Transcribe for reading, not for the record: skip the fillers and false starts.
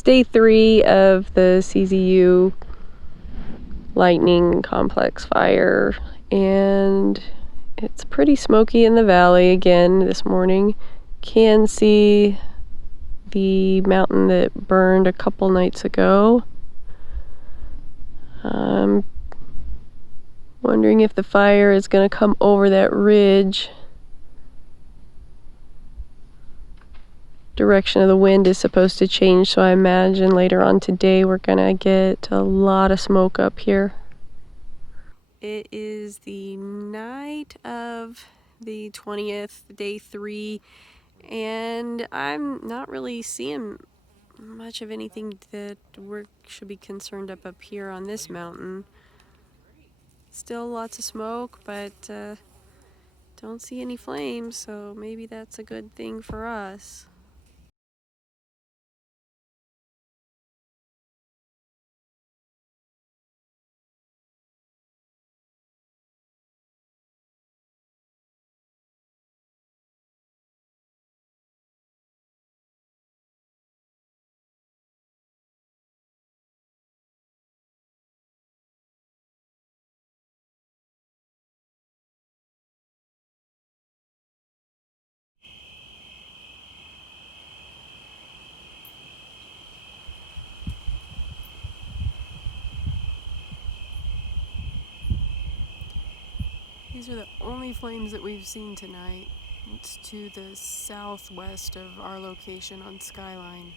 It's day 3 of the CZU lightning complex fire, and it's pretty smoky in the valley again this morning. Can see the mountain that burned a couple nights ago. I'm wondering if the fire is going to come over that ridge. Direction of the wind is supposed to change, so I imagine later on today we're gonna get a lot of smoke up here. It is the night of the 20th, day 3, and I'm not really seeing much of anything that we should be concerned up here on this mountain. Still lots of smoke, but don't see any flames, so maybe that's a good thing for us. These are the only flames that we've seen tonight. It's to the southwest of our location on Skyline.